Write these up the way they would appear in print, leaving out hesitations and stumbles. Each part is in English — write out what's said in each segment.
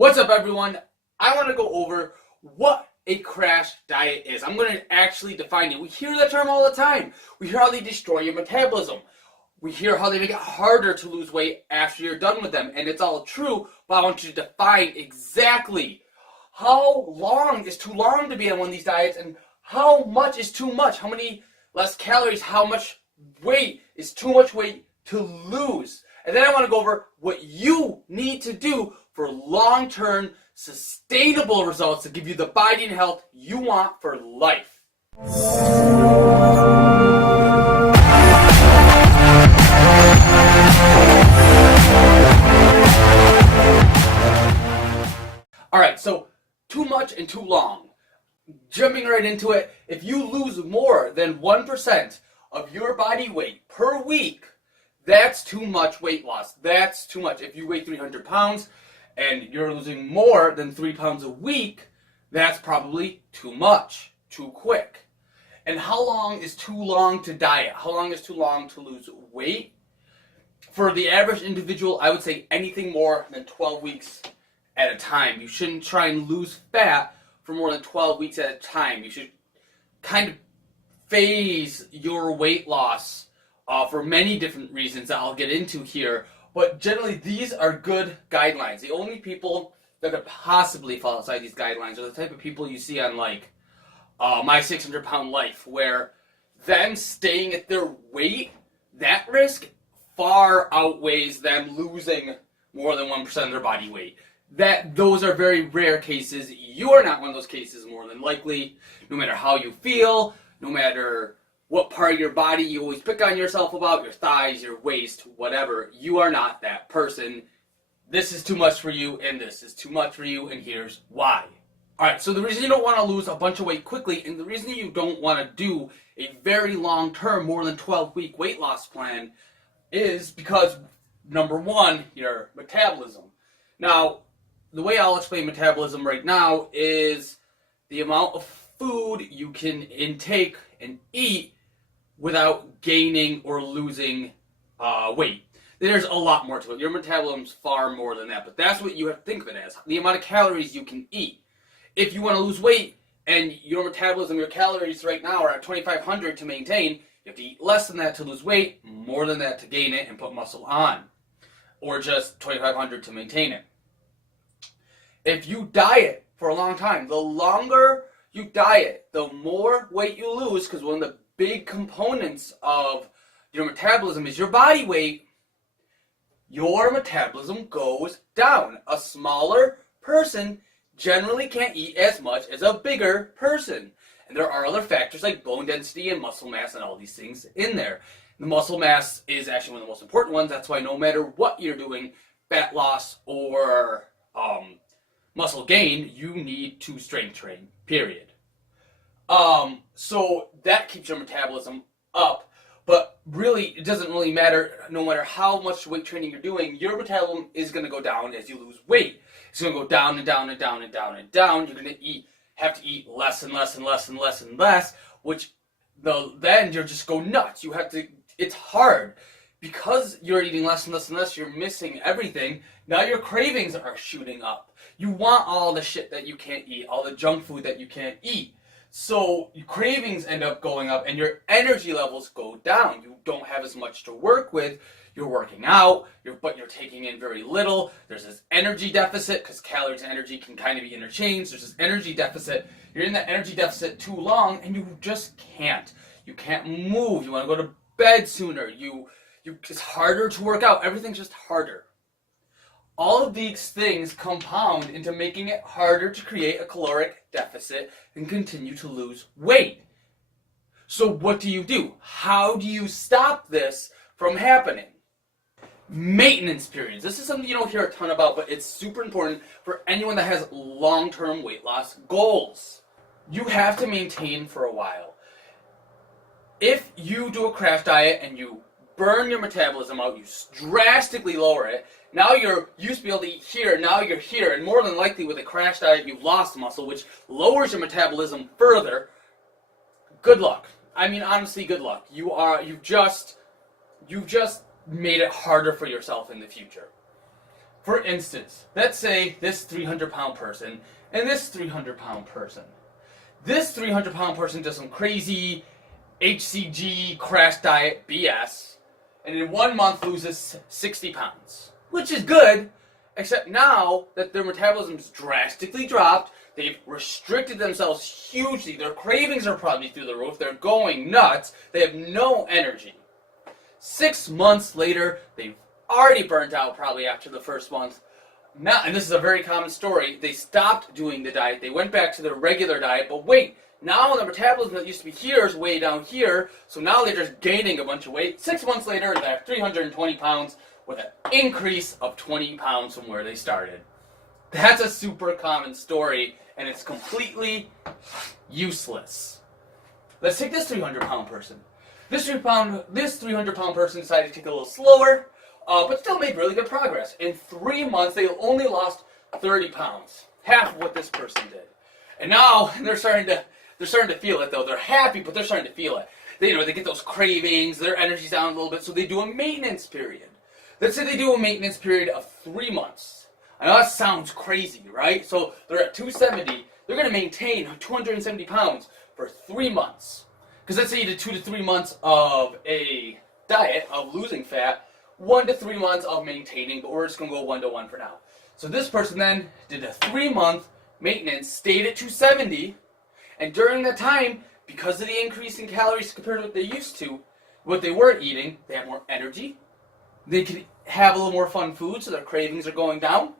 What's up, everyone? I want to go over what a crash diet is. I'm going to actually define it. We hear that term all the time. We hear how they destroy your metabolism. We hear how they make it harder to lose weight after you're done with them. And it's all true, but I want you to define exactly how long is too long to be on one of these diets and how much is too much. How many less calories, how much weight is too much weight to lose. And then I want to go over what you need to do for long-term, sustainable results to give you the body and health you want for life. Alright, so too much and too long. Jumping right into it, if you lose more than 1% of your body weight per week, that's too much weight loss. That's too much. If you weigh 300 pounds and you're losing more than 3 pounds a week, that's probably too much, too quick. And how long is too long to diet? How long is too long to lose weight? For the average individual, I would say anything more than 12 weeks at a time. You shouldn't try and lose fat for more than 12 weeks at a time. You should kind of phase your weight loss for many different reasons that I'll get into here. But generally, these are good guidelines. The only people that could possibly fall outside these guidelines are the type of people you see on, like, My 600 Pound Life, where them staying at their weight, that risk far outweighs them losing more than 1% of their body weight. Those are very rare cases. You are not one of those cases, more than likely. No matter how you feel, no matter what part of your body you always pick on yourself about, your thighs, your waist, whatever, you are not that person. This is too much for you, and this is too much for you, and here's why. Alright, so the reason you don't want to lose a bunch of weight quickly, and the reason you don't want to do a very long-term, more than 12-week weight loss plan, is because, number one, your metabolism. Now, the way I'll explain metabolism right now is the amount of food you can intake and eat without gaining or losing weight. There's a lot more to it. Your metabolism's far more than that, but that's what you have to think of it as. The amount of calories you can eat. If you want to lose weight and your metabolism, your calories right now are at 2,500 to maintain, you have to eat less than that to lose weight, more than that to gain it and put muscle on. Or just 2,500 to maintain it. If you diet for a long time, the longer you diet, the more weight you lose, because one of the big components of your metabolism is your body weight. Your metabolism goes down. A smaller person generally can't eat as much as a bigger person. And there are other factors like bone density and muscle mass and all these things in there. The muscle mass is actually one of the most important ones. That's why no matter what you're doing, fat loss or muscle gain, you need to strength train, period. So that keeps your metabolism up, but really, it doesn't really matter, no matter how much weight training you're doing, your metabolism is going to go down as you lose weight. It's going to go down and down and down and down and down. You're going to have to eat less and less and less and less and less, which then you're just go nuts. It's hard. Because you're eating less and less and less, you're missing everything. Now your cravings are shooting up. You want all the shit that you can't eat, all the junk food that you can't eat. So your cravings end up going up and your energy levels go down. You don't have as much to work with. You're working out, but you're taking in very little. There's this energy deficit, because calories and energy can kind of be interchanged. There's this energy deficit. You're in that energy deficit too long and you just can't. You can't move. You want to go to bed sooner. It's harder to work out. Everything's just harder. All of these things compound into making it harder to create a caloric deficit and continue to lose weight. So what do? How do you stop this from happening? Maintenance periods. This is something you don't hear a ton about, but it's super important for anyone that has long-term weight loss goals. You have to maintain for a while. If you do a crash diet and you burn your metabolism out, you drastically lower it. Now you used to be able to eat here, now you're here, and more than likely with a crash diet you've lost muscle, which lowers your metabolism further. Good luck. I mean, honestly, good luck. You've just made it harder for yourself in the future. For instance, let's say this 300-pound person and this 300-pound person. This 300-pound person does some crazy HCG crash diet BS, and in 1 month loses 60 pounds, which is good, except now that their metabolism's drastically dropped, they've restricted themselves hugely, their cravings are probably through the roof, they're going nuts, they have no energy. 6 months later, they've already burnt out probably after the first month. Now, and this is a very common story, they stopped doing the diet, they went back to their regular diet, but wait, now the metabolism that used to be here is way down here, so now they're just gaining a bunch of weight. 6 months later, they're 320 pounds with an increase of 20 pounds from where they started. That's a super common story, and it's completely useless. Let's take this 300-pound person. This 300-pound person decided to take it a little slower, but still made really good progress. In 3 months, they only lost 30 pounds, half of what this person did. And now they're starting to feel it though. They're happy, but they're starting to feel it. They get those cravings, their energy's down a little bit, so they do a maintenance period. Let's say they do a maintenance period of 3 months. I know that sounds crazy, right? So they're at 270. They're going to maintain 270 pounds for 3 months. Because let's say you did 2 to 3 months of a diet of losing fat, 1 to 3 months of maintaining, but we're just going to go 1 to 1 for now. So this person then did a 3-month maintenance, stayed at 270, and during that time, because of the increase in calories compared to what they used to, what they were eating, they have more energy, they can have a little more fun food, so their cravings are going down.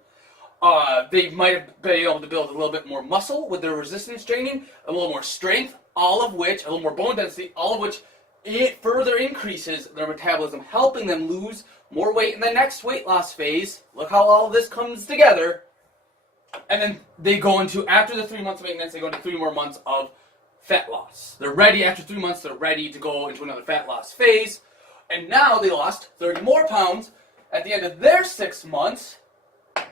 They might have been able to build a little bit more muscle with their resistance training, a little more strength, all of which, a little more bone density, all of which it further increases their metabolism, helping them lose more weight in the next weight loss phase. Look how all of this comes together. And then they go into, after the 3 months of maintenance, they go into 3 more months of fat loss. They're ready, after 3 months, they're ready to go into another fat loss phase. And now they lost 30 more pounds. At the end of their 6 months,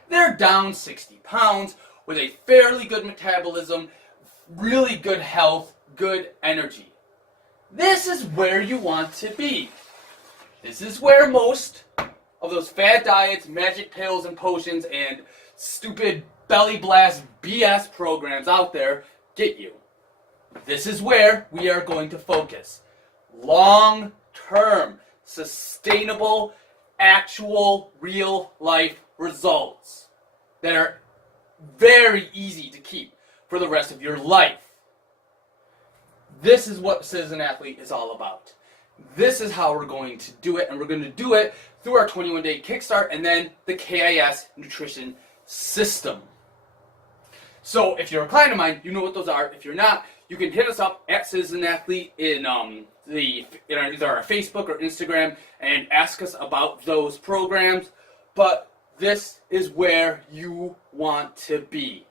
they're down 60 pounds with a fairly good metabolism, really good health, good energy. This is where you want to be. This is where most of those fad diets, magic pills and potions, and stupid belly blast BS programs out there get you. This is where we are going to focus. Long-term, sustainable, actual, real-life results that are very easy to keep for the rest of your life. This is what Citizen Athlete is all about. This is how we're going to do it, and we're going to do it through our 21-day kickstart and then the KIS nutrition system. So if you're a client of mine, you know what those are. If you're not, you can hit us up at Citizen Athlete in either our Facebook or Instagram and ask us about those programs. But this is where you want to be.